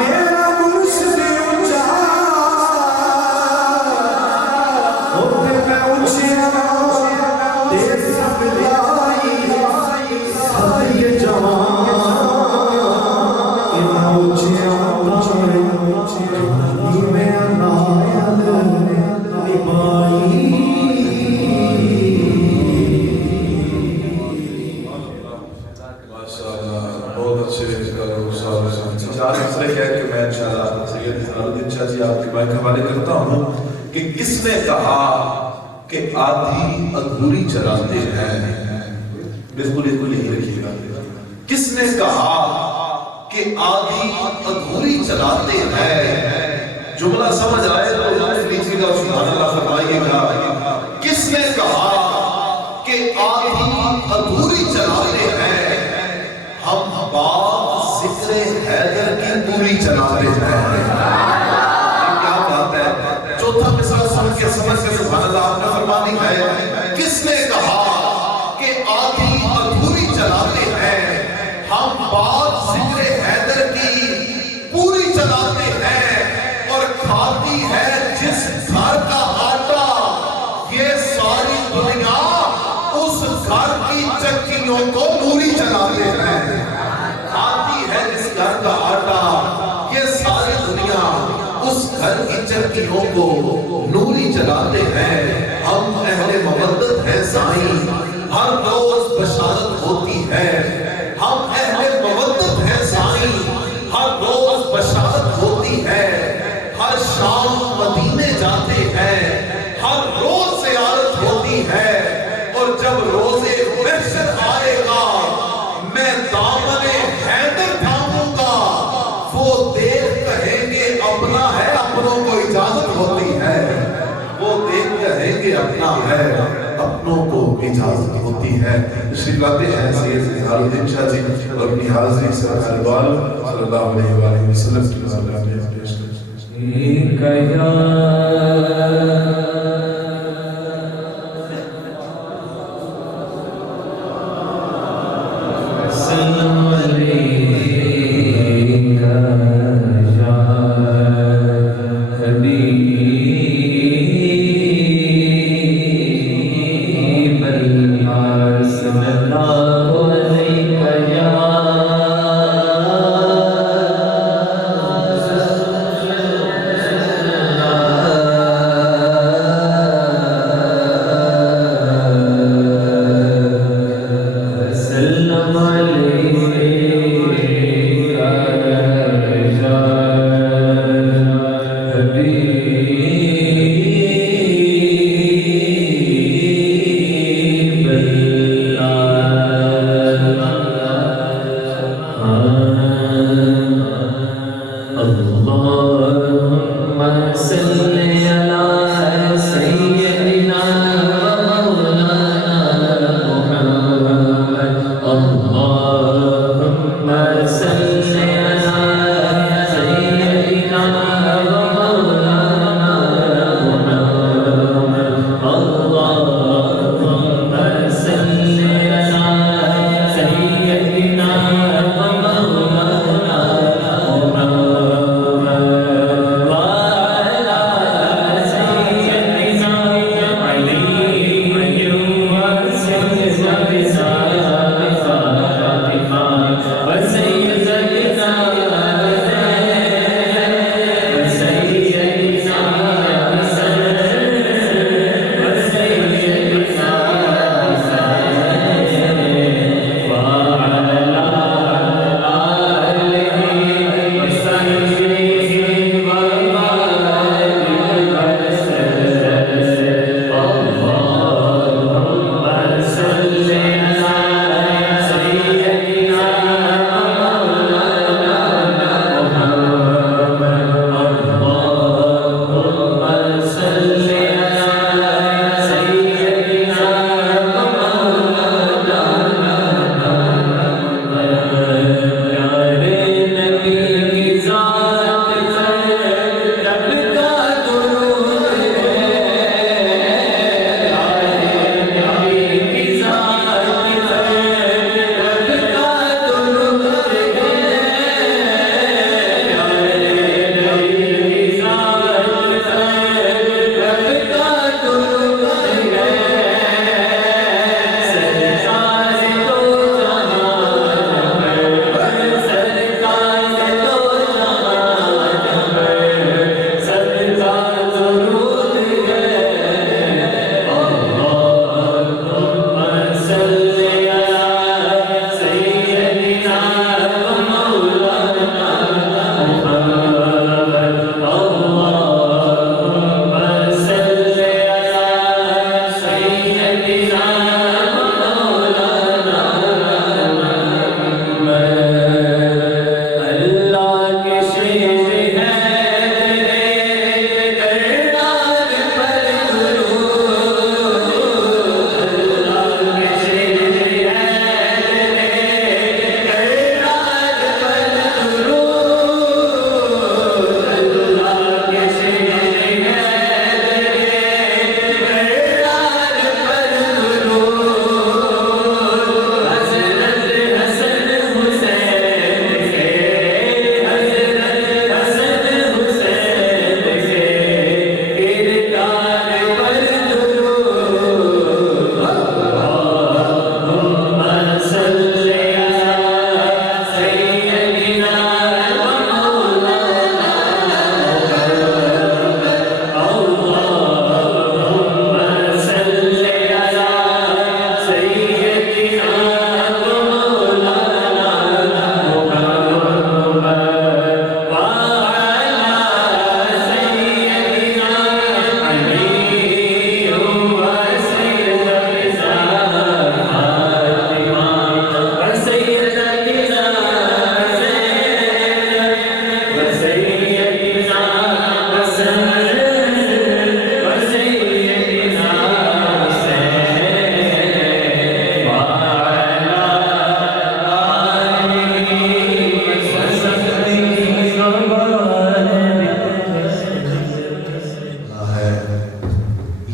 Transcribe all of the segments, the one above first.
میرا مرشد اونچا حوالے کرتا ہوں کہ کس نے کہا کہ آدھی ادھوری چلاتے ہیں؟ بالکل یہی رکھیے گا. کس نے کہا کہ آدھی ادھوری چلاتے ہیں؟ جملہ سمجھ آئے تو لیجیے گا، سبحان اللہ فرمائیے گا. کس نے کہا کہ آدھی ادھوری چلاتے ہیں؟ ہم بات ذکر حیدر کی پوری چلاتے ہیں. کیا بات ہے! چوتھا مثال سمجھ کے سبحان اللہ آپ نے فرمانی ہے. کس نے کہا کہ آدھی ادھوری چلاتے ہیں؟ ہم بات ذکر حیدر کی پوری چلاتے ہیں. اور کھاتی ہے جس گھر کا آٹا یہ ساری دنیا اس گھر کی چکیوں کو پوری چلاتے ہیں. کھاتی ہے جس گھر کا آٹا یہ ساری دنیا اس گھر کی چکیوں کو نوری چلاتے ہیں. ہم اہل مودت ہیں سائیں، ہر روز بشارت ہوتی ہے. ہم اہل مودت ہیں سائیں، ہر روز بشارت ہوتی ہے. ہر شام مدینے جاتے ہیں، ہر روز زیارت ہوتی ہے. اور جب روزے محشر آئے گا میں دامن حیدر تھاموں گا. وہ دیکھ کہیں گے اپنا ہے، اپنوں کو اجازت ہوتی ہے. وہ دیکھ کہیں گے اپنا ہے، اپنوں کو اجازت ہوتی ہے. تشریف لاتے ہیں سید نثار الدین شاہ جی اور اپنی حاضری سرکار بال صلی اللہ علیہ وآلہ وسلم کی نظر میں پیش کریں.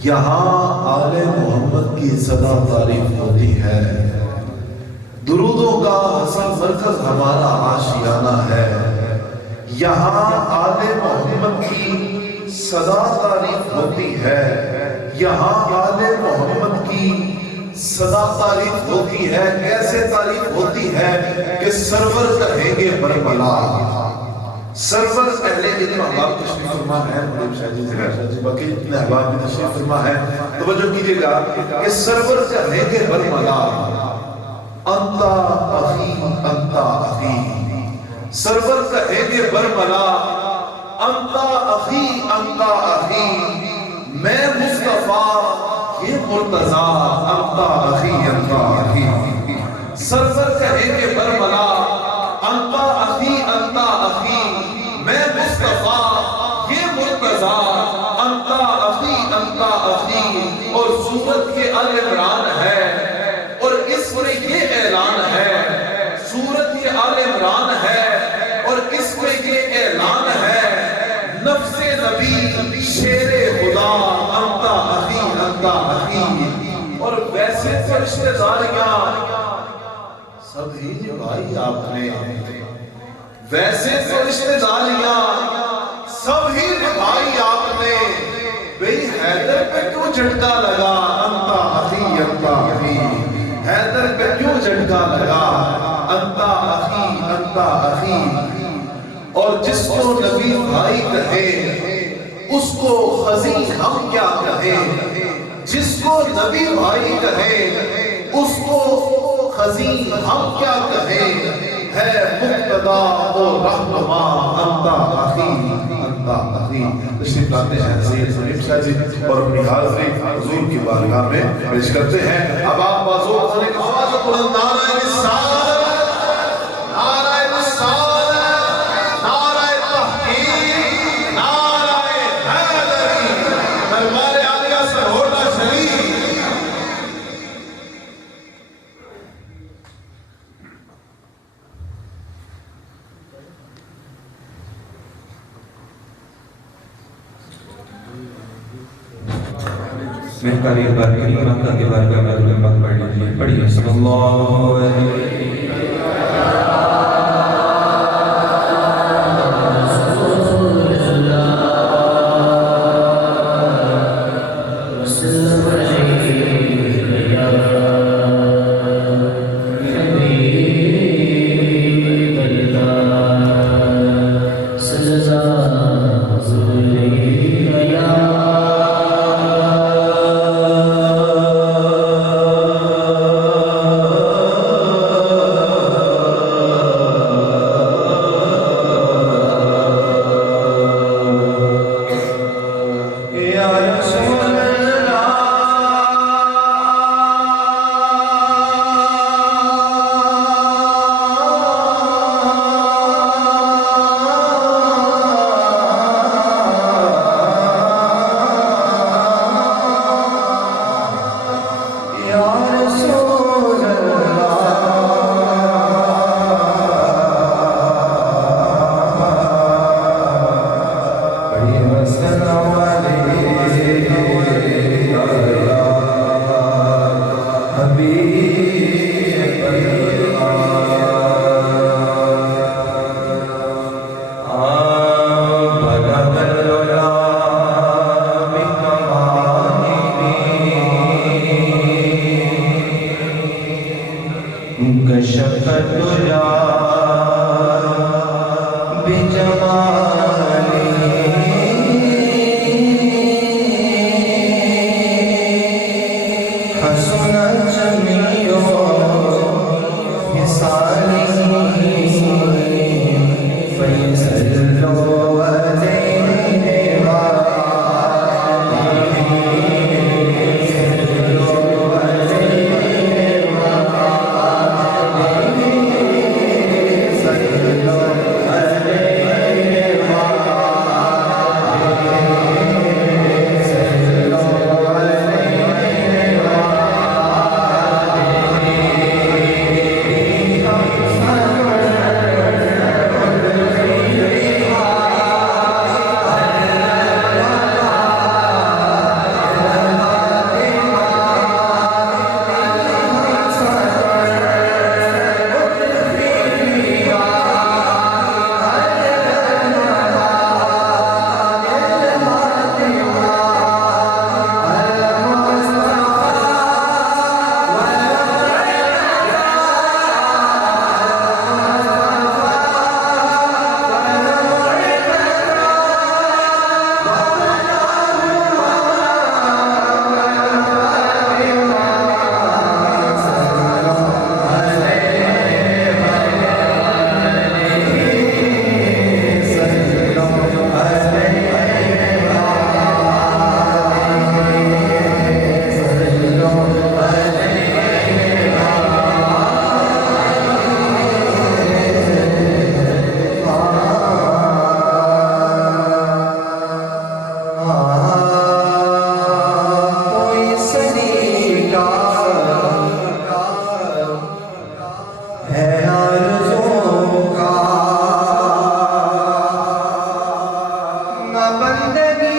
یہاں آل محمد کی صدا تعریف ہوتی ہے، درودوں کا حسن مرکز ہمارا آشیانہ ہے، یہاں آل محمد کی صدا تعریف ہوتی ہے، یہاں آل محمد کی صدا تعریف ہوتی ہے۔ کیسے تعریف ہوتی ہے کہ سرور کہیں گے برملا، سرور اہل علم احباب تشریف فرما ہے، باقی اتنے احباب بھی تشریف فرما ہے، توجہ کیجئے گا کہ سرور کہیں گے برملا انتا اخی انتا اخی، سرور کہیں گے برملا انتا اخی انتا اخی، میں مصطفیٰ یہ مرتضیٰ انتا اخی انتا اخی، سرور کہیں گے برملا انتا اخی انتا اخی، میں مصطفیٰ یہ مرتضیٰ انتا اخی انتا اخی۔ اور سورت یہ آل عمران ہے اور اس میں یہ اعلان ہے، سورت یہ آل عمران ہے اور اس میں یہ اعلان ہے، نفس نبی شیر خدا انتا اخی انتا اخی۔ اور ویسے تو رشتہ داریاں سب ہی نبھائی آپ نے، ویسے تو رشتہ داریاں سب ہی نبھائی آپ نے، بھئی حیدر پہ کیوں جھٹکا لگا انتا اخی انتا اخی، حیدر پہ کیوں جھٹکا لگا انتا اخی انتا اخی۔ اور جس کو نبی بھائی کہے اس کو خزی ہم کیا کہیں، جس کو نبی بھائی کہے اس کو خزی ہم کیا کہیں، ہے مقتدا و رہنما انتا اخی انتا اخی۔ تشریف لاتے ہیں سید سلیم شاہ جی اور اپنی حاضری حضور کی بارگاہ میں پیش کرتے ہیں۔ اب آپ بازو خانے کا آواز بلند، نعرہ رسالت، نعرہ رسالت، نعرہ تحقیق، نعرہ حیدری، دربار عالیہ سے ہونا شریف۔ محکاری اخبار کریم مکہ کے بارگاہ میں علمات پڑھ لیجئے، پڑھیے صلی اللہ علیہ کوئی سلیقہ ہے آرزوں کا نہ بندگی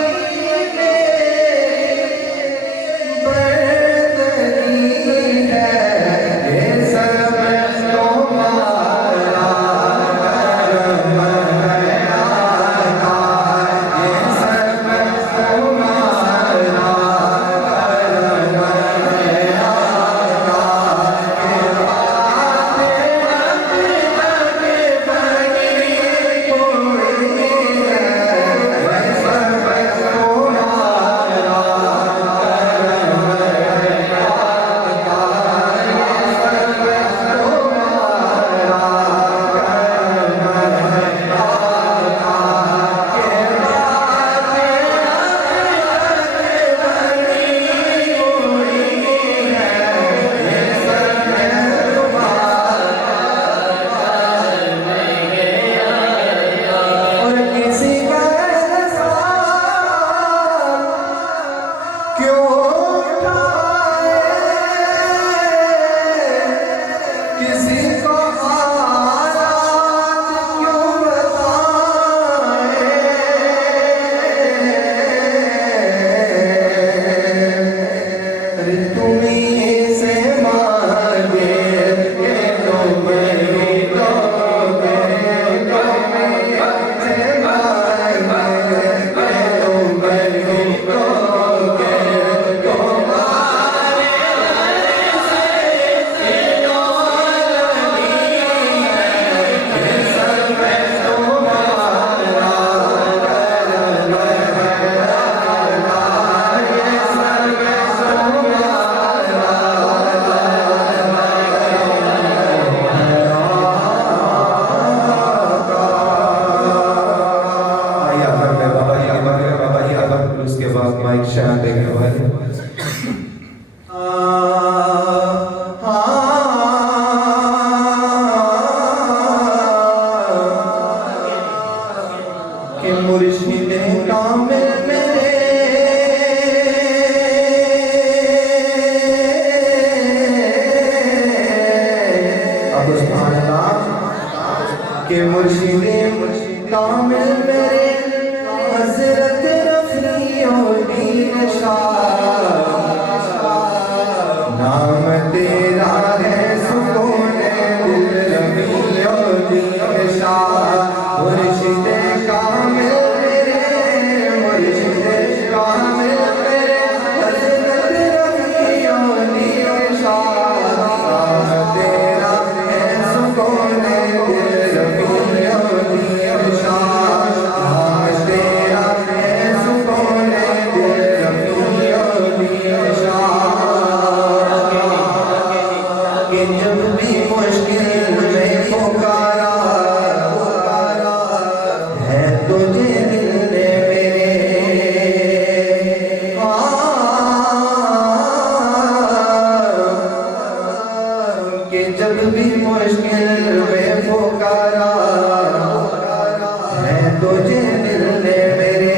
کہ مرشد کامل میرے حضرت رفیع الدین شاہ نام تیرا ہے سکون دل رفیع الدین شاہ مرشد کامل میرے مرشد کامل میرے حضرت رفیع الدین شاہ نام تیرا ہے سکون دل جب بھی مشکل میں پکارا ہے تجھے دل نے میرے کہ جب بھی مشکل میں پکارا ہے تجھے دل نے میرے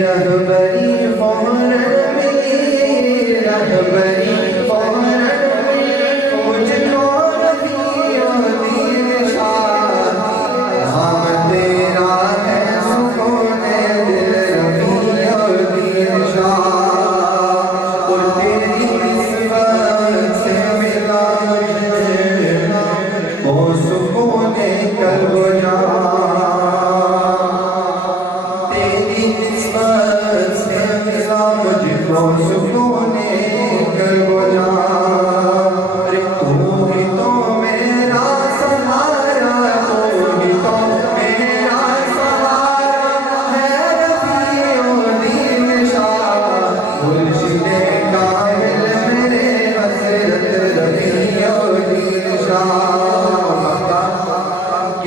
رہبری فوراً ملی رہبری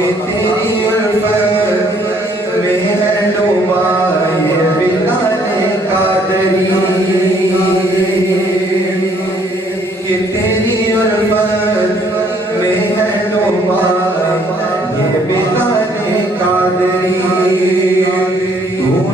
تیری الفت میں ہے ڈوبا یہ بلال قادری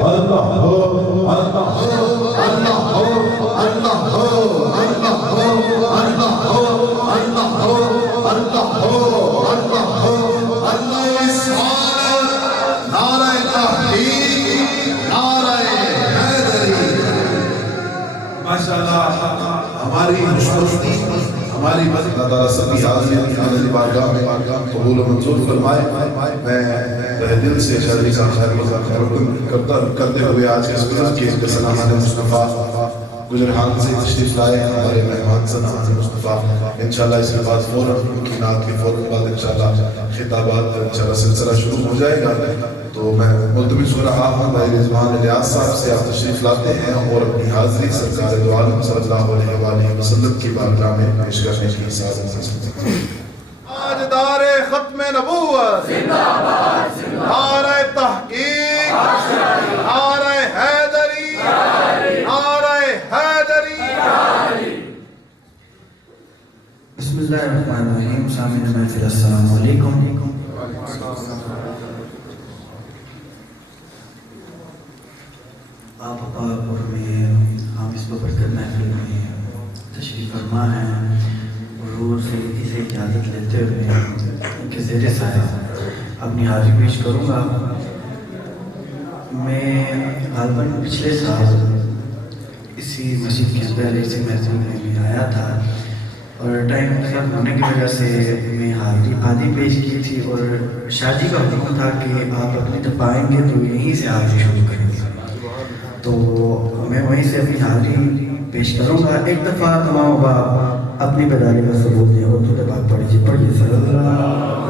اللہ ہو اللہ ہو اللہ ہو اللہ ہو اللہ ہو اللہ ہو اللہ ہو اللہ ہو اللہ ہو اللہ نعرہ تحقیق نعرہ حیدری ماشاءاللہ ہماری خوشبختی ہماری اللہ تعالیٰ سب کی حاضریت کی حضرت بارگاہ میں قبول و منظور فرمائے میں تہ دل سے شادی کا کرتے ہوئے آج کے سلام کے سلامان مصطفیٰ گجرہان سے تشریف لائے ہمارے مہمان سلام مصطفیٰ انشاءاللہ اس کے بعد فوراً ان کی نعت کے فوراً بعد انشاءاللہ خطابات انشاءاللہ سلسلہ شروع ہو جائے گا تو میں ملتمس ہو رہا ہوں بھائی رضوان الیاس صاحب سے آپ تشریف لاتے ہیں اور اپنی حاضری سرکار دو عالم صلی اللہ علیہ وآلہ وسلم کی بارگاہ میں پیش کرنے کی سعادت حاصل کرتے ہیں تاجدار ختم نبوت زندہ باد نعرہ تحقیق نعرہ حیدری نعرہ حیدری بسم اللہ الرحمن الرحیم سامعین محفل السلام علیکم آپ اور میں ہم اس ببرکت محفل میں تشریف فرما ہیں حضور سے اسے اجازت لیتے ہوئے ان کے زیر سایہ اپنی حاضری پیش کروں گا میں غالباً پچھلے سال اسی مسجد کے اندر اسی محفل میں آیا تھا اور ٹائم خراب ہونے کی وجہ سے میں حاضری آدھی پیش کی تھی اور شادی کا حکم تھا کہ آپ اپنی طرف آئیں گے تو یہیں سے حاضری شروع کریں گے تو میں وہیں سے اپنی حاضری پیش کروں گا ایک دفعہ تمام باپ اپنی بدالی کا ثبوت دیں اور تو بات پڑھیے صلی اللہ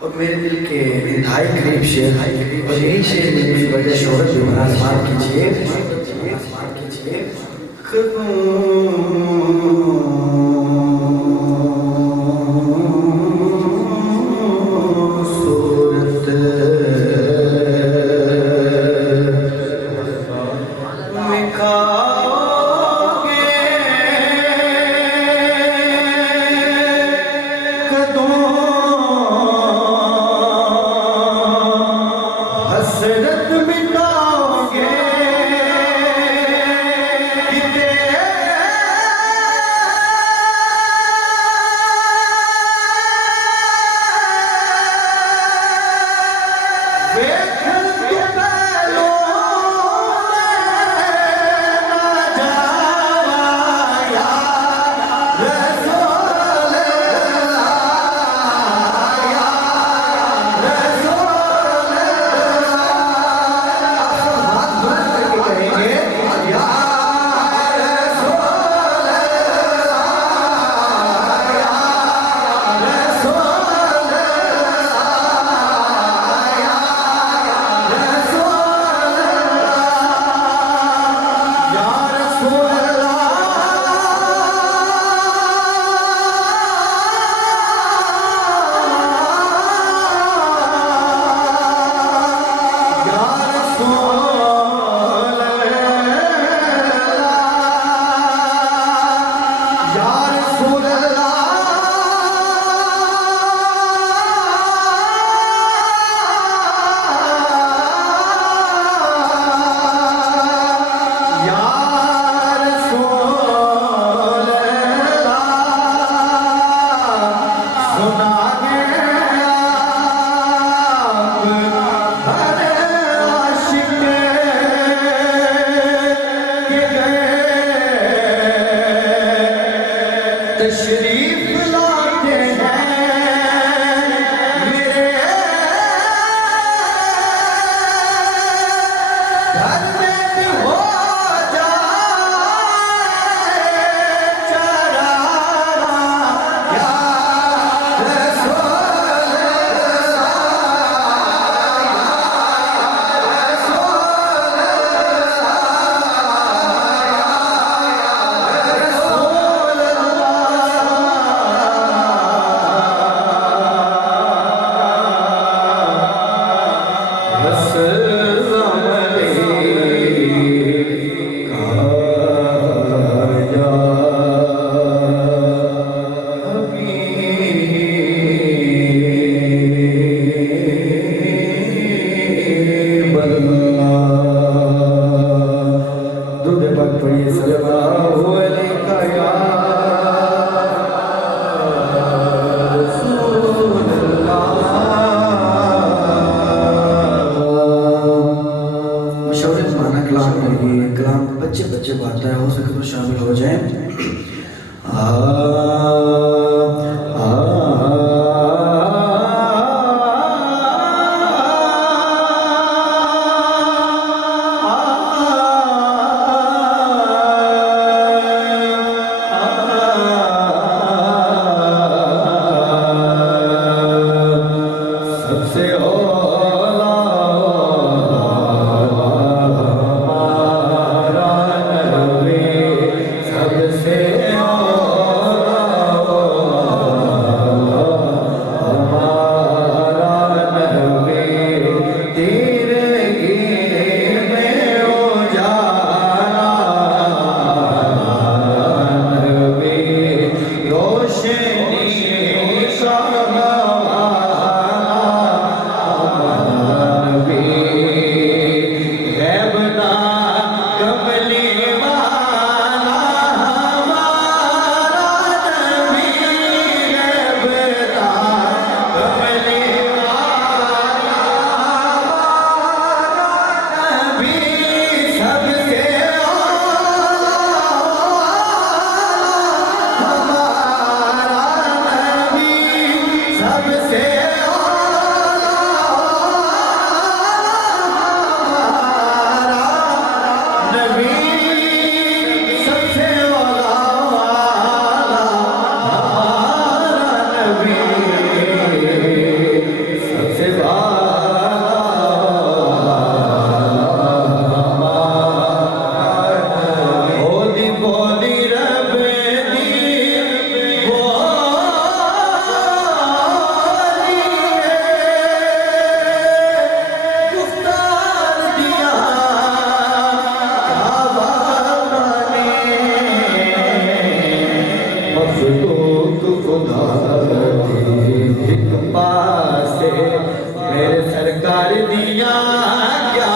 اور میرے دل کے انتہائی قریب شعر اور یہی شعر میری وجہ شہرت جو بنا سماعت کیجئے صورت حسرت مٹاؤ گے میرے سرکار دیا کیا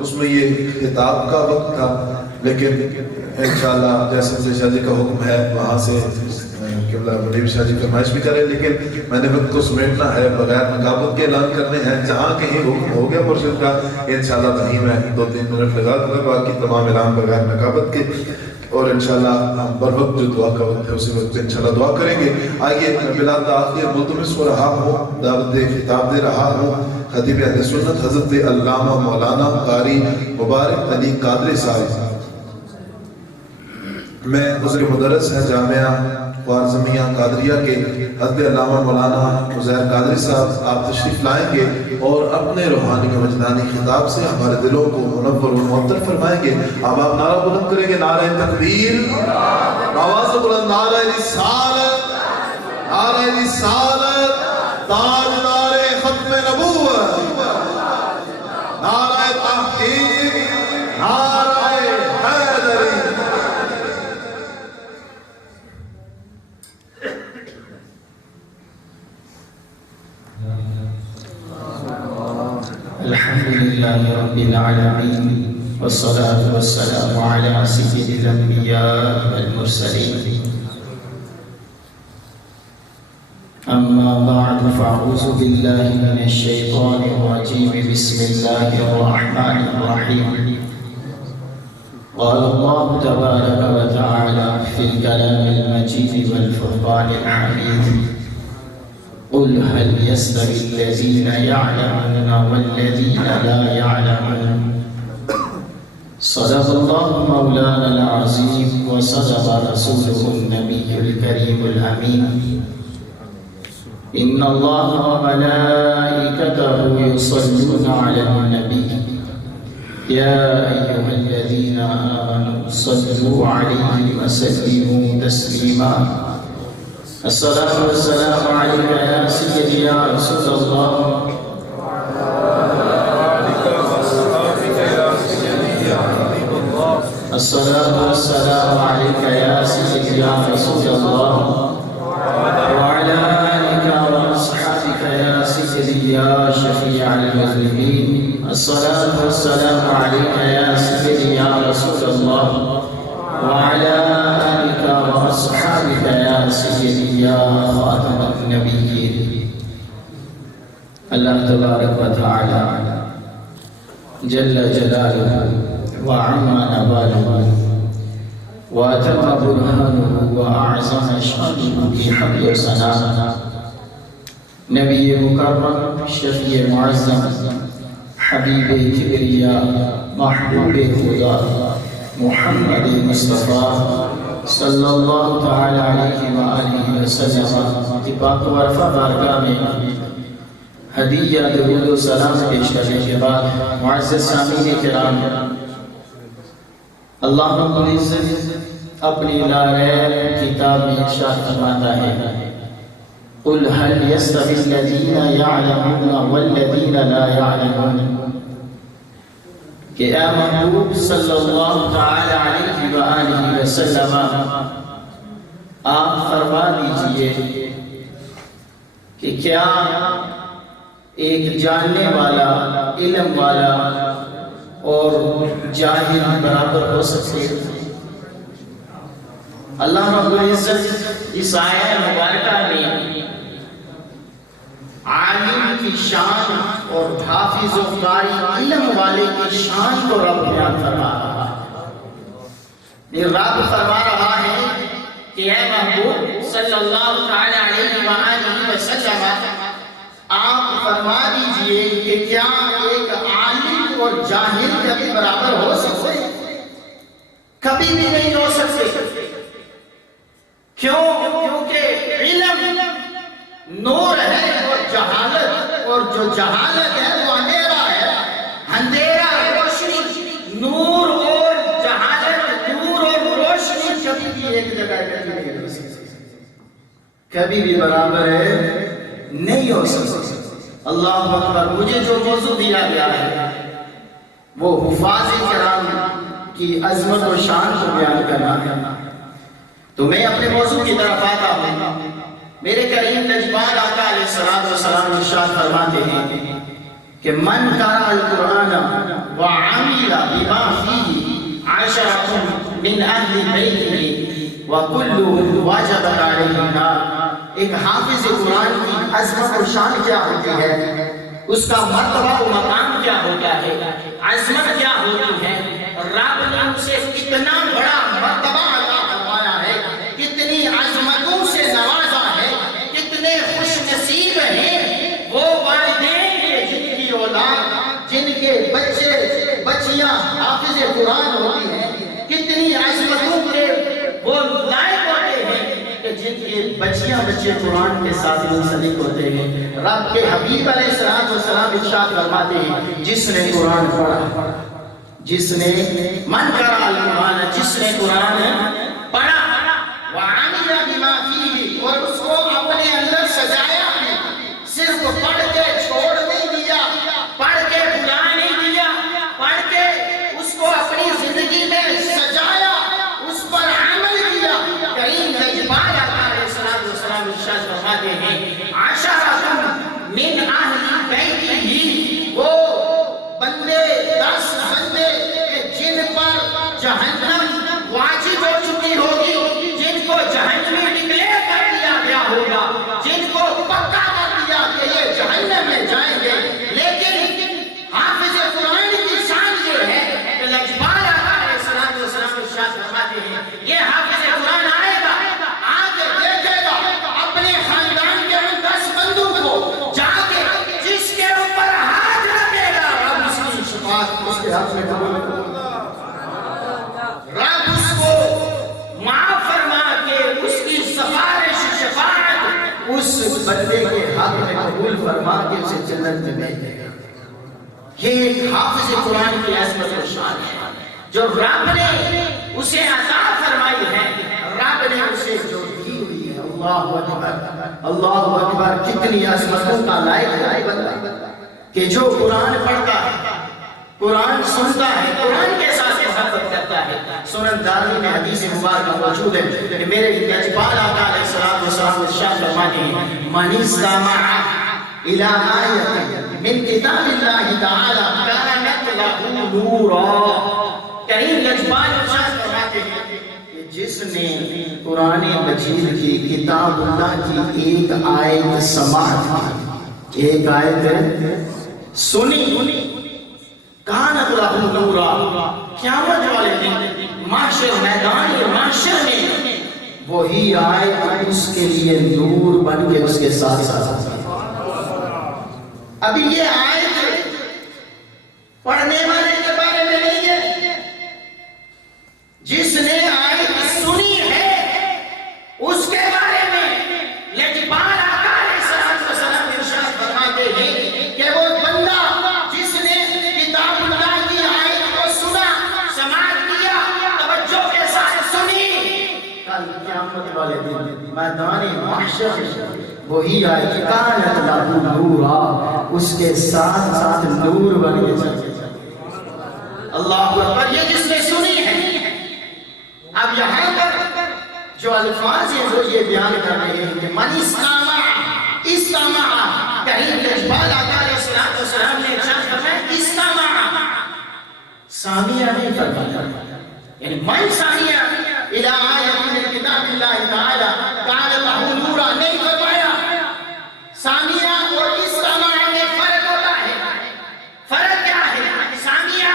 اس میں یہ خطاب کا وقت تھا، لیکن انشاءاللہ جیسے حضرت شاہ جی کا حکم ہے وہاں سے قبلہ منیب شاہ جی فرمائش بھی کریں، لیکن میں نے وقت کو سمیٹنا ہے، بغیر نقابت کے اعلان کرنے ہیں۔ جہاں کہیں حکم ہو گیا مرشد کا انشاءاللہ وہیں میں 2-3 منٹ لگا دوں گا، باقی تمام اعلان بغیر نقابت کے، اور انشاءاللہ ہم بر وقت جو دعا کا وقت ہے اسی وقت پہ انشاءاللہ دعا کریں گے۔ آئیے بلا تاخیر ملتمس ہو رہا ہوں، دعوت خطاب دے رہا ہوں خطیب اہل سنت حضرت علامہ مولانا قاری مبارک علی قادری صاحب۔ میں عذر مدرس ہے جامعہ خوارزمیہ قادریہ کے حضرت علامہ مولانا عزیر قادری صاحب، آپ تشریف لائیں گے اور اپنے روحانی و وجدانی خطاب سے ہمارے دلوں کو منور و معطر فرمائیں گے۔ اب آپ نعرہ بلند کریں گے، نعرہ تکبیر، آواز بلند، نعرہ رسالت، نعرہ رسالت، تاجدار ختم نبوت، نعرہ تحقیق، نعرہ حیدری۔ الحمدللہ رب العالمین والصلاة والسلام على سید الانبیاء والمرسلین، اما بعد فاعوذ باللہ من الشیطان الرجیم، بسم اللہ الرحمن الرحیم۔ قال اللہ تبارک وتعالی فی الکلام المجید والفرقان الحمید، قل هل يستوي الذين يعلمون والذين لا يعلمون صدق الله مولانا العظيم وصدق رسوله النبي الكريم الأمين إن الله وملائكته يصلون على النبي يا أيها الذين آمنوا صلوا عليه وسلموا تسليما الصلاة والسلام عليك يا سيدي يا رسول الله الصلاة والسلام عليك يا سيدي يا رسول الله وعلى آلك وأصحابك يا سيدي يا شفيع المذنبين الصلاة والسلام عليك يا سيدي يا رسول الله وعلى آلك وأصحابك يا سيدي يا خاتم النبيين اللہ تبارک و تعالی جل جلالہ وعم نواله واتم برهانه واعظم شانه بحمد وثناء نبی مکرم شفیع معظم حبیب کبریا محبوب خدا محمد مصطفیٰ صلی اللہ تعالی علیہ وآلہ وسلم کی پاک و رفع بارگاہ میں ہدیہ درود و سلام پیش کرنے کے بعد معزز سامعین کرام اللہ رب العزت اپنی لا ریب کتاب میں ارشاد فرماتا ہے قل هل يستوي الذين يعلمون والذين لا يعلمون کہ اے محبوب صلی اللہ تعالی علیہ وآلہ وسلم آپ فرما دیجئے کہ کیا ایک جاننے والا علم والا اور جاہل برابر ہو سکتے ہیں؟ اللہ رب العزت اس آیہ مبارکہ میں عالم کی شان اور حافظ و قاری علم والے کی شان کو رب بیان فرما رہا ہے۔ یہ رب فرما رہا ہے کہ اے محبوب صلی اللہ تعالی علیہ وآلہ وسلم آپ فرما دیجئے کہ کیا ایک عالم اور جاہل کبھی برابر ہو سکتے؟ کبھی بھی نہیں ہو سکتے۔ کیوں؟ کیونکہ علم نور ہے اور جہالت، اور جو جہالت ہے وہ اندھیرا ہے، اندھیرا روشنی۔ نور اور جہالت، نور اور روشنی کبھی بھی ایک جگہ نہیں ہو سکتے، کبھی بھی برابر ہے نہیں ہو سکتے۔ اللہ اکبر۔ مجھے جو موضوع دیا گیا ہے وہ حفاظ کرام کی عظمت و شان کو بیان کرنا ہے، تو میں اپنے موضوع کی طرف آتا ہوں۔ میرے کریم نجبان آقا علیہ السلام ارشاد فرماتے ہیں کہ من قرأ القرآن وعمل بما فيه عشرة من أهل بيته وكلهم وجبت عليه النار۔ ایک حافظ قرآن کی عظمت و شان کیا ہوتی ہے، اس کا مرتبہ و مقام کیا ہوتا ہے، عظمت کیا ہوتی ہے، رب نے اسے کتنا بڑا مرتبہ عطا فرمایا ہے، کتنی عظمتوں سے نوازا ہے، کتنے خوش نصیب ہیں وہ والدین کے جن کی اولاد، جن کے بچے بچیاں حافظ قرآن ہوتی ہیں، کتنی عظمتوں کے وہ لائق ہوتے ہیں کہ جن کے بچیاں بچے قرآن کے ساتھ منسلک ہوتے ہیں۔ رب کے حبیب علیہ السلام ارشاد فرماتے ہیں جس نے قرآن پڑھا، جس نے من قرأ القرآن، جس نے قرآن پڑھا، وعمل بما فيه، اور اس کو اپنے اندر سجایا ہے، صرف پڑھ کے چھوڑ نہیں دیا، پڑھ کے بھلا نہیں دیا، پڑھ کے اس کو اپنی زندگی میں سجایا، اس پر عمل کیا۔ کریم نجبان آقا علیہ السلام ارشاد فرماتے ہیں عشرۃ من اہل بیتہ، وہ بندے 10 بندے جن پر جہنم واجب ہو چکی ہوگی، جن کو جہنمی ڈکلیئر فرما کے اسے جنت میں بھیج دے گا۔ یہ ایک حافظ قرآن کی عظمت و شان ہے جو رب نے اسے عطا فرمائی ہے، رب نے اسے جو دی ہوئی ہے۔ اللہ اکبر، اللہ اکبر، کتنی عظمتوں کا لائق ہے بندہ کہ جو قرآن پڑھتا ہے، قرآن سنتا ہے، قرآن کے ساتھ محبت کرتا ہے۔ سنن دارمی میں حدیث مبارکہ موجود ہے کہ میرے یجبال آقا علیہ السلام ارشاد فرماتے ہیں من استمع الی آیۃ من کتاب اللہ تعالی کانت لہ نورا۔ کریم یجبال ارشاد فرماتے ہیں کہ جس نے قرآن مجید کی کتاب اللہ کی ایک آیت سماعت کی، ایک آیت سنی، کانت لہ نورا، قیامت والے دن محشر میدان محشر میں وہی آیت اس کے لیے نور بن کے اس کے ساتھ ساتھ۔ ابھی یہ آیت پڑھنے والے کے بارے میں نہیں ہے، جس نے آیت سنی ہے اس کے بارے میں یجبال آقا علیہ السلام ارشاد فرماتے ہیں کہ وہ بندہ جس نے کتاب اللہ کی آیت کو سنا، سماعت کیا، توجہ کے ساتھ سنی، کل قیامت والے دن میدان محشر وہی آیت کانت لہ نورا اس کے ساتھ ساتھ نور بن کے چلے۔ اللہ اکبر، یہ جس نے سنی ہے۔ اب یہاں پر جو الفاظ ہیں وہ یہ بیان کر رہے ہیں کہ من استمع، کریم یجبال آقا علیہ السلام نے ارشاد فرمایا استمع، سامعہ نہیں فرمایا، یعنی من سامعہ الی آیۃ من کتاب اللہ تعالی کانت لہ نورا نہیں فرمایا۔ سامعہ اور استمع میں فرق ہوتا ہے۔ فرق کیا ہے؟ سامعہ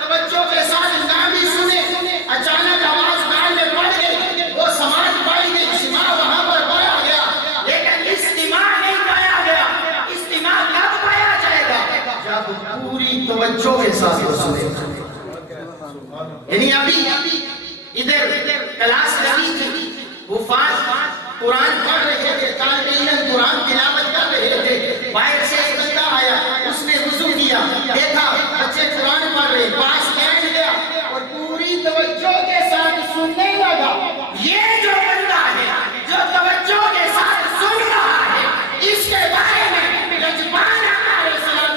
توجہ کے ساتھ نہ بھی سنے، اچانک آواز کان میں پڑ گئی، وہ سماعت پائی گئی، استماع وہاں پر پایا گیا، لیکن استماع نہیں پایا گیا۔ استماع کب پایا جائے گا؟ جب پوری توجہ کے ساتھ وہ سنے۔ یعنی ابھی ادھر کلاس لگی تھی، حفاظ قرآن پڑھ رہے تھے، طالب علم قرآن تلاوت کر رہے تھے، باہر سے ایک بندہ آیا، اس نے وضو کیا، دیکھا بچے قرآن پڑھ رہے، پاس بیٹھ گیا اور پوری توجہ کے ساتھ سننے لگا۔ یہ جو بندہ ہے جو توجہ کے ساتھ سن رہا ہے، اس کے بارے میں یجبال آقا علیہ السلام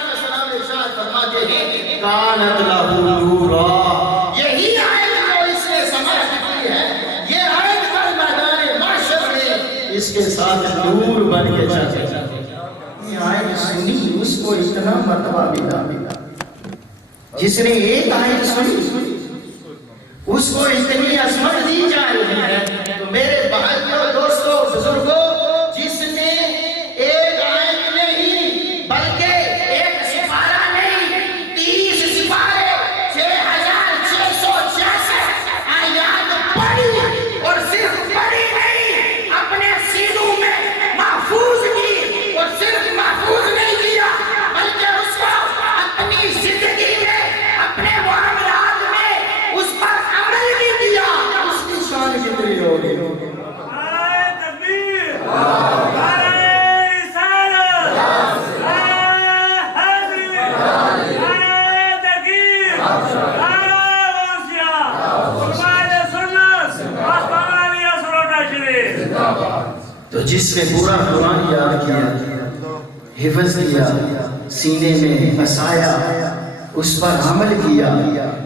ارشاد فرماتے ہیں کانت لہ نورا، یہی آیت جو اس نے سماعت کی ہے، یہ آیت کل میدان محشر میں اس کے ساتھ نور بن کے چلے۔ یہ آیت سنی، اس کو اتنا مرتبہ ملا، جس نے ایک آیت سنی اس کو اتنی عظمت دی جا رہی ہے۔ تو میرے بھائیوں، دوستوں، بزرگوں، جس نے ایک آیت نہیں بلکہ ایک سپارہ نہیں، 30 سپارے، 6666 آیات پڑھی، اور صرف پڑھی نہیں، اپنے سینوں میں محفوظ کی، اور صرف محفوظ نہیں کیا بلکہ اس کو اپنی زندگی میں، اپنے معاملات میں اس پر عمل بھی کیا۔ اس کی شان کتنی ہوگی؟ نعرہ تکبیر، نعرہ رسالت، نعرہ حیدری، نعرہ تکبیر، نعرہ غوثیہ، فرمائے سنت، آسمان علیہ سروٹا شریف۔ تو جس نے پورا قرآن یاد کیا، حفظ کیا، سینے میں بسایا، اس پر عمل کیا،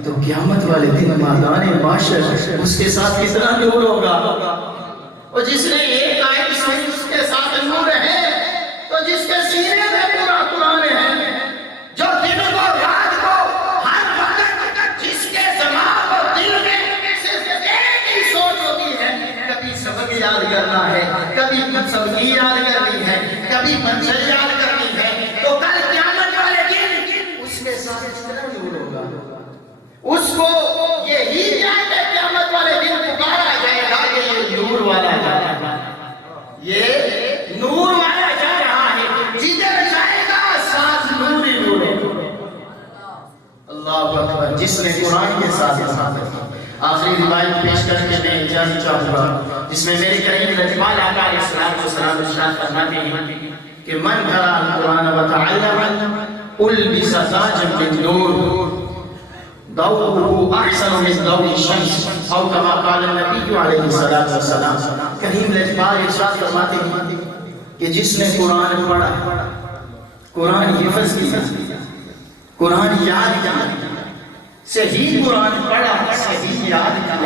تو قیامت والے دن میدان محشر اس کے ساتھ کتنا نور ہوگا۔ اور جس نے ایک آیت سنی اس کے ساتھ نور ہے، تو جس کے سینے میں پورا قرآن ہے، جو دن کو رات کو ہر وقت جس کے دماغ اور دل میں صرف ایک ہی سوچ ہوتی ہے، کبھی سبق یاد کرنا ہے، کبھی سبق یاد کرنی ہے، کبھی منزل یاد کرنی ہے، تو کل قیامت والے دن اس کے ساتھ کتنا نور ہوگا۔ اس کو یہی جان کے قیامت والے دن پکارا جائے گا کہ یہ نور والا جا رہا ہے، یہ نور والا جا رہا ہے، جدھر جائے گا ساتھ نور ہی نور ہوگا۔ اللہ اکبر، جس نے قرآن کے ساتھ آخری روایت پیش کر کے میں اجازت چاہوں گا، جس میں میرے کریم یجبال آقا علیہ السلام ارشاد فرماتے ہیں کہ من قرأ القرآن وتعلم البس تاجا من نور ضوءه احسن من ضوء الشمس او كما قال النبی علیہ الصلوۃ والسلام. کریم لجپال ارشاد فرماتے ہیں کہ جس نے قرآن پڑھا، قرآن حفظ کیا، قرآن یاد کیا، صحیح قرآن پڑھا، صحیح یاد کیا،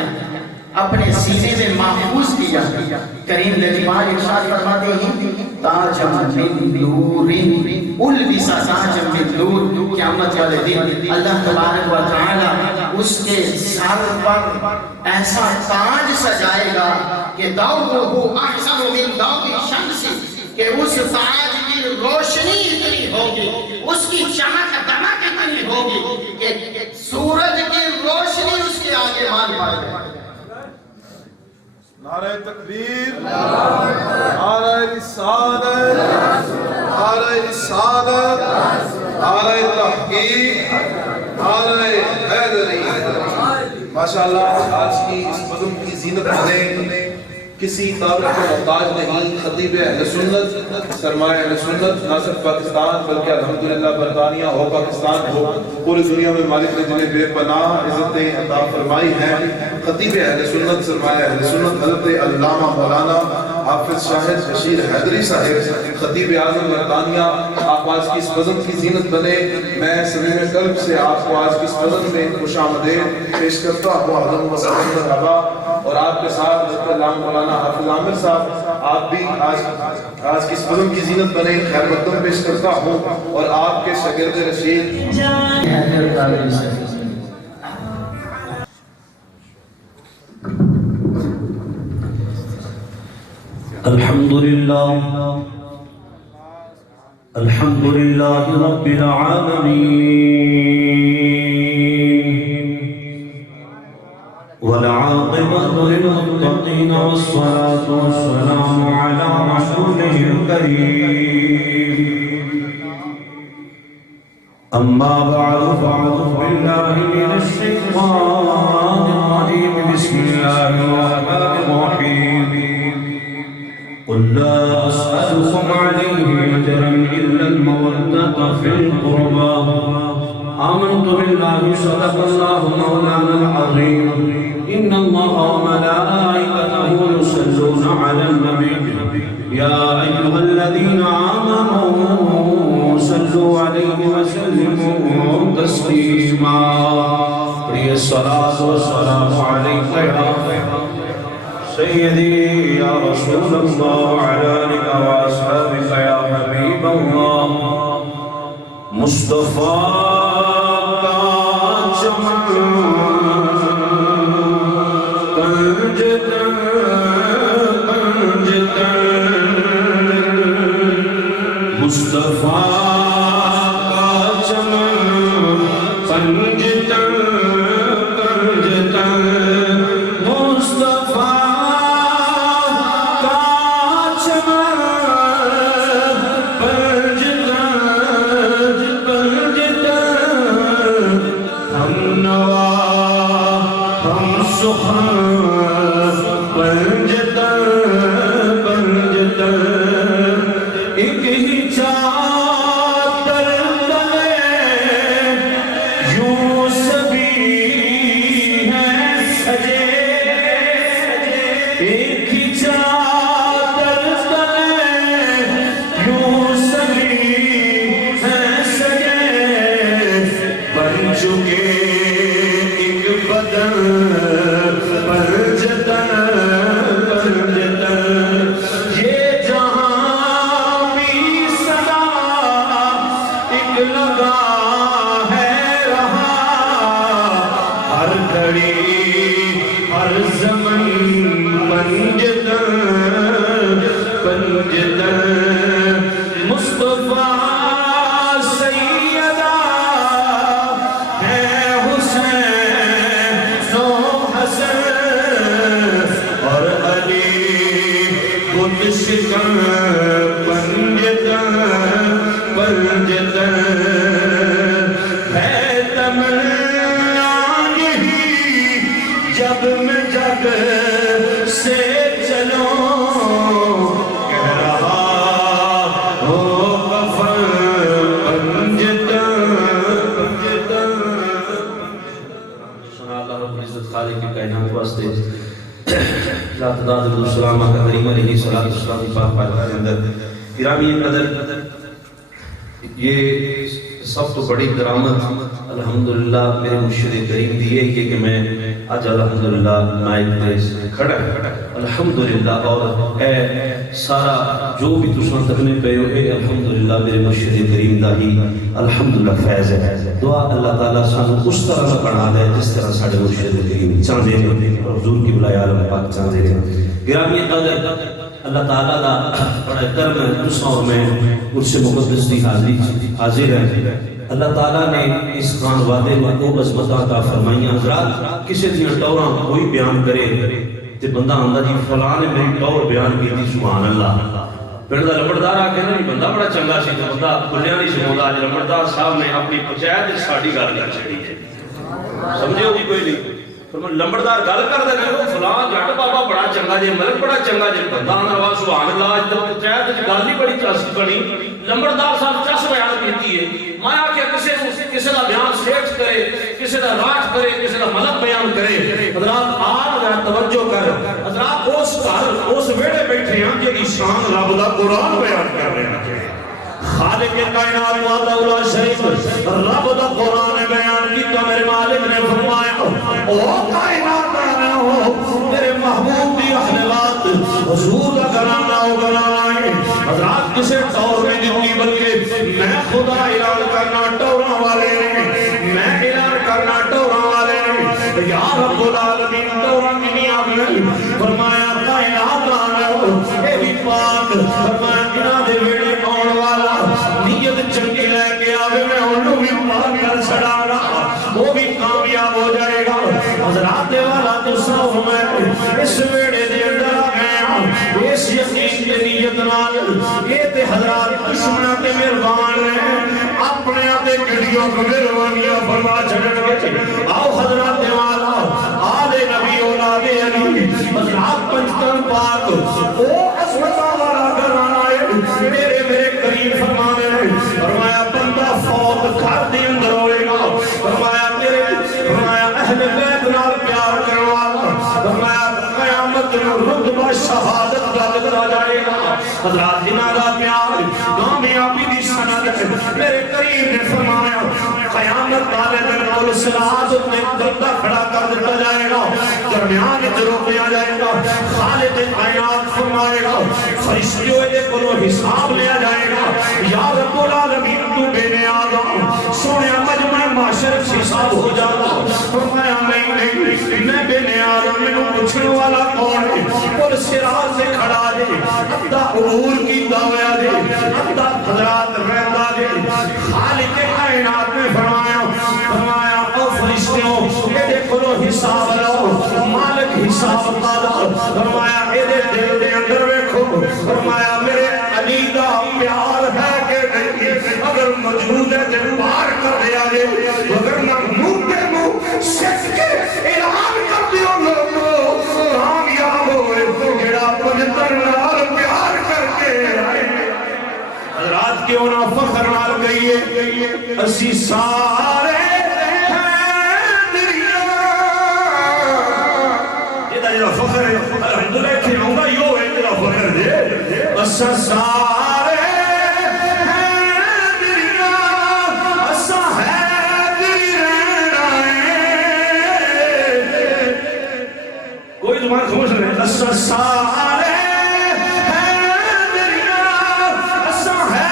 اپنے سینے میں محفوظ کیا، کریم لجپال ارشاد فرماتے ہیں تاجا من نور البس تاجا من نور. قیامت والے دن اللہ تبارک و تعالی اس کے سر پر ایسا تاج سجائے گا کہ ضوءه احسن من ضوء الشمس، کہ اس تاج کی روشنی اتنی ہوگی، اس کی چمک دمک اتنی ہوگی کہ سورج کی روشنی اس کے آگے مان پائے گا. نعرہ تکبیر، نعرہ رسالت، نعرہ رسالت، نعرہ تحقیق، نعرہ حیدری. ماشاءاللہ آج کی اس بزم کی زینت میں کسی تعارف کو محتاج نہیں. خطیب اہل سنت، سرمایہ اہل سنت، نہ صرف پاکستان بلکہ الحمدللہ برطانیہ ہو، پاکستان ہو، پوری دنیا میں مالک نے جنہیں بے پناہ عزتیں عطا فرمائی ہیں. خطیب اہل سنت، سرمایہ اہل سنت حضرت علامہ مولانا حافظ شاہد بشیر حیدری صاحب، خطیب اعظم برطانیہ، آپ آج کی اس بزم کی زینت بنے. میں صمیم قلب سے آپ کو آج کی اس بزم میں خوش آمدید پیش کرتا ہوں. اعظم و سلام مرحبا. اور آپ کے ساتھ حضرت علامہ مولانا حافظ عامر صاحب، آپ بھی آج کی اس بزم کی زینت بنے، خیر مقدم پیش کرتا ہوں. اور آپ کے شاگرد رشید الحمدللہ رب العالمین والعاقبۃ للمتقین والصلاة والسلام علی رسولہ الکریم. اما بعد فاعوذ باللہ من الشیطان الرجیم. بسم اللہ الرحمن الرحیم. قل لا أسألكم عليه أجرا إلا المودة في القربى. آمنت بالله صدق الله مولانا العظيم. إن الله وملائكته يصلون على النبي يا أيها الذين آمنوا صلوا عليه وسلموا تسليما. الصلاة والسلام عليك يا سیدی یا رسول اللہ وعلی آلک و اصحابک یا حبیب اللہ. مصطفیٰ کا چمن کنجتن کنجتن، مصطفیٰ کا چمن کنجتن کنجتن، مصطفیٰ شکن پنجتن پنجتن واسطے لا تعداد السلام کا کریم علیہ الصلوۃ والسلام پاک پاک کے اندر گرامی قدر یہ سب تو بڑی کرامت الحمدللہ میرے مرشد کریم دی ہے کہ میں آج الحمدللہ مائک پہ کھڑا الحمدللہ اور اے سارا جو بھی تساں تکنے پے ہو اے الحمدللہ میرے مرشد کریم دا ہی الحمدللہ فیض ہے دعا اللہ تعالیٰ سانو اس طرح نہ بنا دے جس طرح ساڈے مرشد کریم چاہندے نے اور حضور کی بلائے عالم پاک چاہندے نے گرامی قدر اللہ تعالیٰ دا بڑا کرم ہے تساں اور میں اس مقدس دی حاضر ہے اللہ تعالیٰ نے اس خان وعدے میں دو عظمت عطا فرمائیاں حضرات کسی دیاں ٹوراں کوئی بیان کرے تے بندہ آندا جی فلاں نے میری ٹور بیان کی تھی سبحان اللہ پھر دا لمبڑدار آ کے نا بندہ بڑا چنگا سی تے بندہ کھلیاں نہیں سمجھدا اج لمبڑدار صاحب نے اپنی پنچایت وچ ساڈی گل کر چھڑی ہے سمجھو جی کوئی نہیں لمبڑدار گل کر دے فلاں جٹ بابا بڑا چنگا جی ملک بڑا چنگا جی بندہ آندا سبحان اللہ اج تے پنچایت وچ گل نہیں بڑی چاسی بنی لمبڑدار صاحب چس بیان کیتی ہے میں آ کے کسی کا بیان سیٹ کرے کسی کا راٹ کرے کسی کا ملک بیان کرے حضرات آن توجہ کر حضرات اس گھر اس ویڑے بیٹھے ہیں جی شان رب دا قرآن بیان کر رہے ہیں خالق کائنات وحدہ لا شریک رب دا قرآن بیان کیتا میرے مالک نے فرمایا او کائنات ہو میرے محبوب دی احوالات حضور دا گھرانہ ہو گھرانہ ہے حضرات کسے طور میں جتنی بلکہ میں خدا اعلان کرنا ٹوراں والے نے میں اعلان کرنا ٹوراں والے نے یا رب العالمین ٹوراں کنی آگے فرمایا کائنات آنا ہو اے بھی پاک فرمایا انہاں دے ویڑے آن والا نیت چنگی لے کے آوے میں انہوں بھی پاک کر چھڑا رہا وہ بھی کامیاب ہو جائے گا حضرات والا تو سو میں اس ویڑے دے اندر آ گیا اس یقین کے نیت نال یہ تے حضرات دشمنہ تے مہربان ہیں اپنے آتے گھڑیوں کو مہربانیاں فرما چھڑن گے آؤ حضرات والا آل نبی اولاد علی حضرات پنجتن پاک او عظمتہ والا گھرانا ہے میرے قریب فرمانے ہیں فرمایا بندہ فوت گھر دے اندر ہوئے گا فرمایا اہل بیت نال پیار کرنے والا فرمایا قیامت رتبہ شہادت کا لگا جائے گا حضرات جنہ دا پیار کامیابی دی سند میرے قریب نے فرمایا قیامت والے دن اور صراط میں دردہ کھڑا کر دیتا جائے گا درمیان روک دیا جائے گا خالق کائنات فرمائے گا فرشتوں دے کولوں حساب لیا جائے گا یا رب العالمین تو بے نیاز سونے مجمع معاشر حساب ہو جاتا فرمایا نہیں میں بے نیاز میں پوچھنے والا کون ہے اور صراط سے کھڑا دے ادا عبور کی دعویٰ دے ادا حضرات رہتا دے خالق کائنات میں فرمایا او فرشتوں اے کولو حساب لو مالک حساب قادا فرمایا اے دل دے اندر ویکھو فرمایا میرے علی دا پیار ہے کہ نہیں اگر موجود ہے تے پار کر دیا جے اگر نہ منہ کے منہ سچ کے اعلان کر دیو لوگو کامیاب ہوئے جڑا پنجتن نال پیار کر کے حضرات کیوں نہ فخر نال گئیے اسی سارے فخر ہے الحمدللہ کہ ہوں گا یوں ہے تیرا فخر دے اسا سارے ہیں دریا اسا ہے دری رہنا ہے کوئی زبان سمجھ رہے اسا سارے ہیں دریا اسا ہے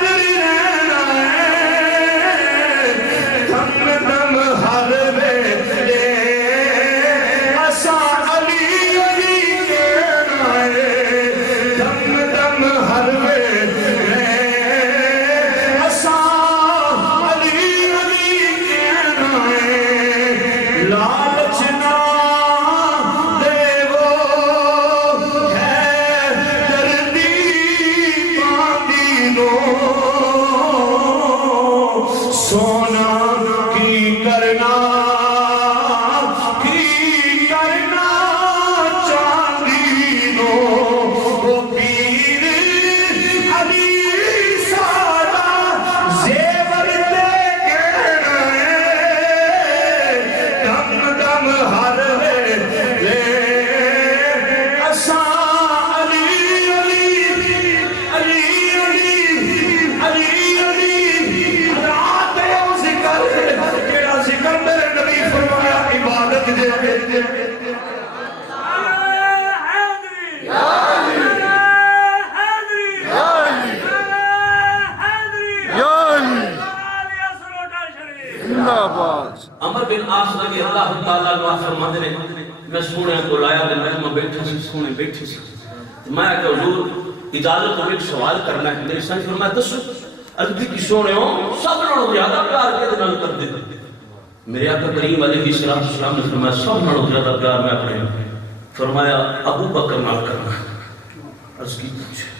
دری رہنا ہے دم دم ہر ویلے اسا عمر بن عاص رضی اللہ تعالیٰ عنہ فرماتے ہیں میں سونے کو لایا میں بیٹھا سی سونے بیٹھے سی میں کہ حضور اجازت ہو ایک سوال کرنا ہے میرے سنگ فرمایا دسو عربی کی سونے ہو سب نڑو زیادہ پیار کے دنال کر دے میرے آقا کریم علیہ السلام نے فرمایا سب نڑو زیادہ پیار میں اپنے فرمایا ابو بکر نال کرنا عرض کی پوچھے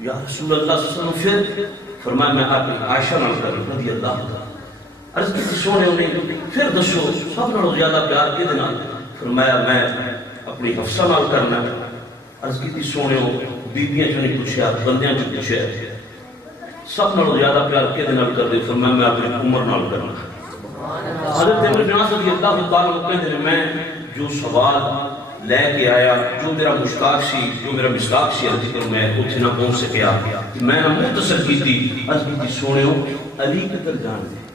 یا رسول اللہ صلی اللہ علیہ وسلم پھر فرمایا میں آپ عائشہ نال کرنا رضی اللہ تعالیٰ عرض کی سونے انہیں پھر دسو سب نڑو زیادہ پیار کے دنال فرمایا میں اپنی حفصہ نال کرنا عرض کی سونے بیبیاں جو نہیں پوچھا بندیاں جو پوچھا سب نڑو زیادہ پیار کے دنال کر دے فرمایا میں اپنی عمر نال کرنا حضرت عمر بن عاص رضی اللہ تعالیٰ کہتے ہیں میں جو سوال لے کے آیا جو میرا مشتاق سی جو میرا مشتاق سی عرض کر میں اتنے نہ پہنچ سکیا میں نہ متصل کی تھی عرض کی سونے علی قدر جان دے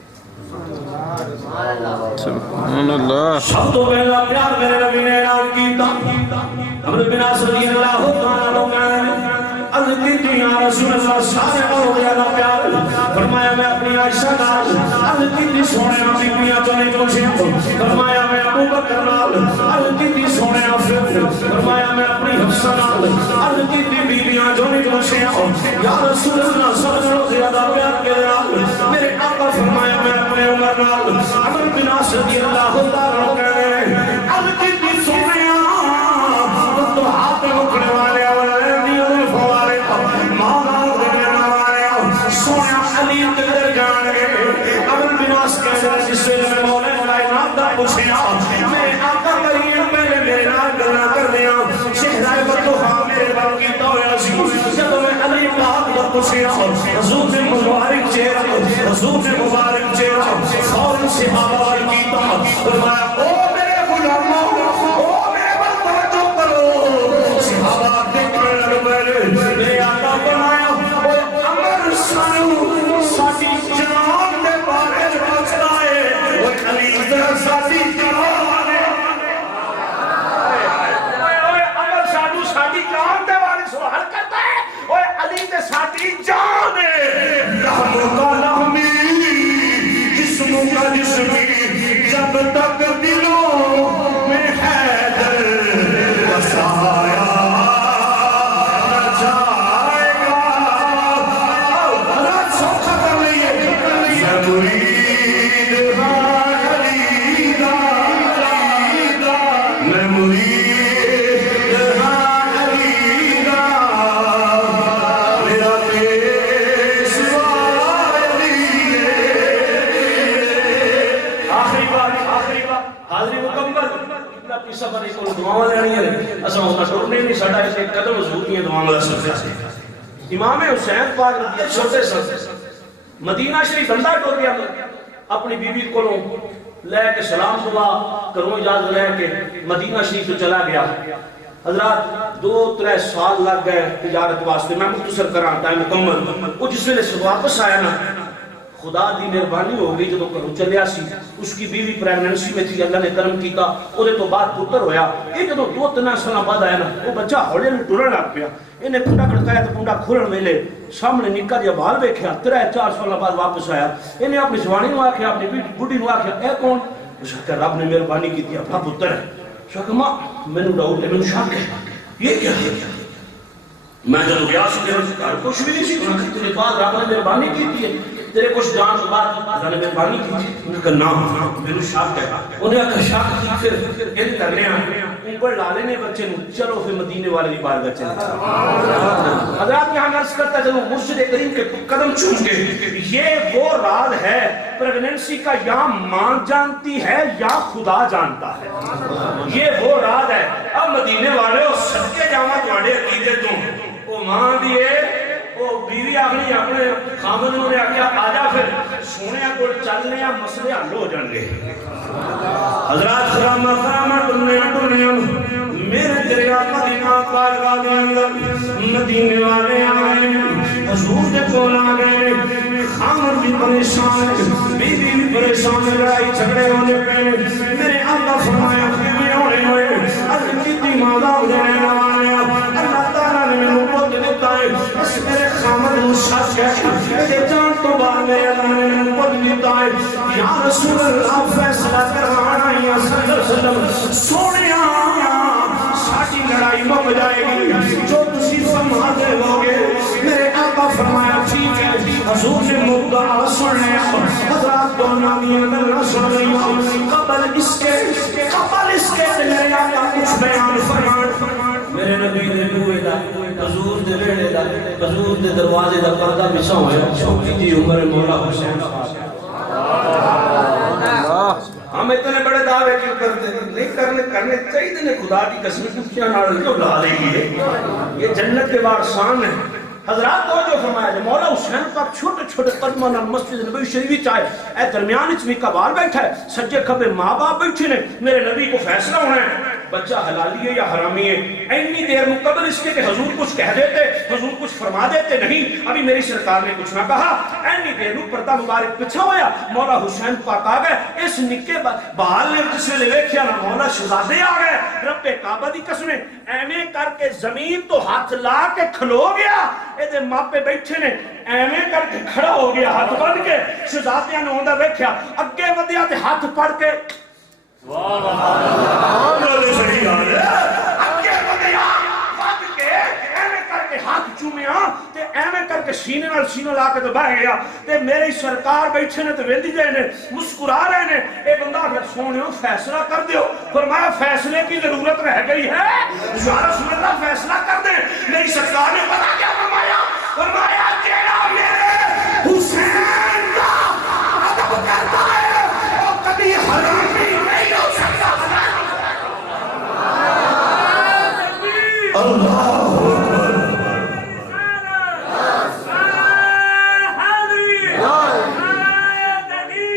سبحان اللہ سب تو پہلا پیار میرے نبی نے اعلان کیتا عمر بن عاص رضی اللہ تعالیٰ عنہ عرض کی یا رسول اللہ سارے لوگ زیادہ پیار فرمایا میں اپنی عائشہ نال عرض کی سونے بیبیاں تو نہیں پوچھے فرمایا میں ابو بکر نال عرض کی سونے فرمایا میں اپنی حفصہ نال عرض کی بیبیاں جو نہیں پوچھے یا رسول اللہ سب لوگ زیادہ پیار کے نال میرے آقا فرمایا میں اپنے عمر نال عمر بن عاص رضی اللہ تعالیٰ عنہ عرض کی سونے تو ہاتھ رکھنے والے جس سے میں مولا کائنات دا پوچھیا میں آقا کریم پہلے میرے نال گلاں کر دیا شہرائے بطوحا میرے بال کی تویا سی جب میں علی پاک دا پوچھیا حضور نے مبارک چہرہ فوراً صحابہ وال کیتا فرمایا او میرے غلاموں او میرے بال توجہ کرو صحابہ دیکھنے لگ پہلے میرے آقا فرمایا او امر سانو ساڈی جان دے بارے پوچھدا ہے او علی ذرا ساڈی جان ہے اوے امر سانو ساڈی جان دے بارے سوال کرتا ہے او علی تے ساڈی جان ہے رحم کا رحمی جسم کا جسمی جب تک دلوں میں حیدر وسایا امام حسین پاک رضی اللہ چھوٹے سن مدینہ شریف بندہ ٹور گیا اپنی بیوی کو لے کے سلام دعا کروں اجازت لے کے مدینہ شریف تو چلا گیا حضرات 2-3 سال لگ گئے تجارت واسطے میں مختصر کراں ٹائم مکمل وہ جس ویلے سے واپس آیا نا خدا دی مہربانی ہو گئی جب گھروں چلیا سی اس کی بیوی پریگننسی میں تھی اللہ نے کرم کیتا اودے تو بعد پتر ہویا یہ جدوں 2-3 سال بعد آیا نا وہ بچہ ہولے میں ٹرن لگ پیا انہیں کنڈا کھڑکایا تو کنڈا کھولن ویلے سامنے نکا جہا بال ویکھیا 3-4 سال بعد واپس آیا انہیں اپنی جوانی نو آکھیا اپنی بڈھی نو آکھیا اے کون اس کہ رب نے مہربانی کیتی اپنا پتر ہے اس کہ ماں مینوں ڈاؤٹ ہے مینوں شک ہے یہ کیا ہے میں جب گیا سی کچھ بھی نہیں سی تیرے بعد رب نے مہربانی کیتی ہے تیرے کچھ جان تو بعد اللہ نے مہربانی کی انہوں نے کہا نام میرے شاک ہے انہیں کہا شاک کی پھر ان کرنے آئے اوپر ڈالے نے بچے نو چلو پھر مدینے والے کی بارگاہ چلے حضرات یہاں عرض کرتا ہے جب مرشد کریم کے قدم چوم کے یہ وہ راز ہے پریگننسی کا یا ماں جانتی ہے یا خدا جانتا ہے یہ وہ راز ہے اب مدینے والے وہ صدقے جاما تمہارے عقیدے تو وہ ماں دیئے وہ بیوی اپنی اپنے خامدنوں نے آگیا آجا پھر سونے کو چلنے یا مسئلے حل ہو جان گے حضرات خرامہ دنیا میرے تیرے آقا دینا پاک مدینے والے آئے حضور دے کول آ گئے خامد بھی پریشان بیوی بھی پریشان لڑائی جھگڑے ہونے پہ میرے آقا فرمایا کہ ہونے ہوئے عرض کی مادا ہو جانے لوانے اللہ تعالیٰ نے میں پوت دیتا ہے اس میرے خامد مشاک ہے کہ جان تو بعد میرے اللہ نے میں پوت دیتا ہے یا رسول اللہ فیصلہ کروانا یا صلی اللہ علیہ وسلم سونیا ساڑی لڑائی مک جائے گی جو تسی فرما دے ہوگے میرے آقا فرمایا ٹھیک ہے حضور نے مدعا سننے حضرات دونوں نے اللہ سن لیا قبل اس کے میرے آقا کچھ بیان فرمان میرے نبی نے بوئے دا حضور دے بیڑے دا حضور دے دروازے دا پردہ بچھا ہویا چھوٹی جی عمر مولا حسین ہم اتنے بڑے دعوے کیوں کرتے ہیں نہیں کرنے چاہیے نے خدا کی قسم کیا نال کیوں لا لے گی یہ جنت کے وارثان ہیں حضرات تو جو فرمایا جو مولا حسین پاک چھوٹے چھوٹے قدموں نال مسجد نبوی شریف چاہے اے درمیان وچ میکا بار بیٹھا ہے سجے کھبے ماں باپ بیٹھے نے میرے نبی کو فیصلہ ہونا ہے بچہ حلالی ہے یا حرامی ہے اینی دیر مقبل اس کے کہ حضور کچھ کہہ دیتے حضور کچھ فرما دیتے نہیں ابھی میری سرکار نے کچھ نہ کہا اینی دیر پردہ مبارک پچھا ہویا مولا حسین پاک آ گئے اس نکے بحال نے جس میں لے کیا نا مولا شہزادے آ گئے رب کعبہ دی قسمیں ایویں کر کے زمین تو ہاتھ لا کے کھلو گیا اے دے ماں پہ بیٹھے نے ایویں کر کے کھڑا ہو گیا ہاتھ بن کے شہزادیاں نے ہوندہ بیٹھیا اگے ودیا تے ہاتھ پڑھ کے ہاتھ چومیا تے ایویں کر کے سینے نال سینہ لا کے تو بہ گیا تے میری سرکار بیٹھے نے تے ویندی جائے نے مسکرا رہے نے اے بندہ پھر سونیو فیصلہ کر دیو فرمایا فیصلے کی ضرورت رہ گئی ہے یا رسول اللہ فیصلہ کر دیں میری سرکار نے پتا کیا فرمایا جیڑا میرے حسین کا ادب کرتا ہے وہ کبھی حرامی نہیں ہو سکتا اللہ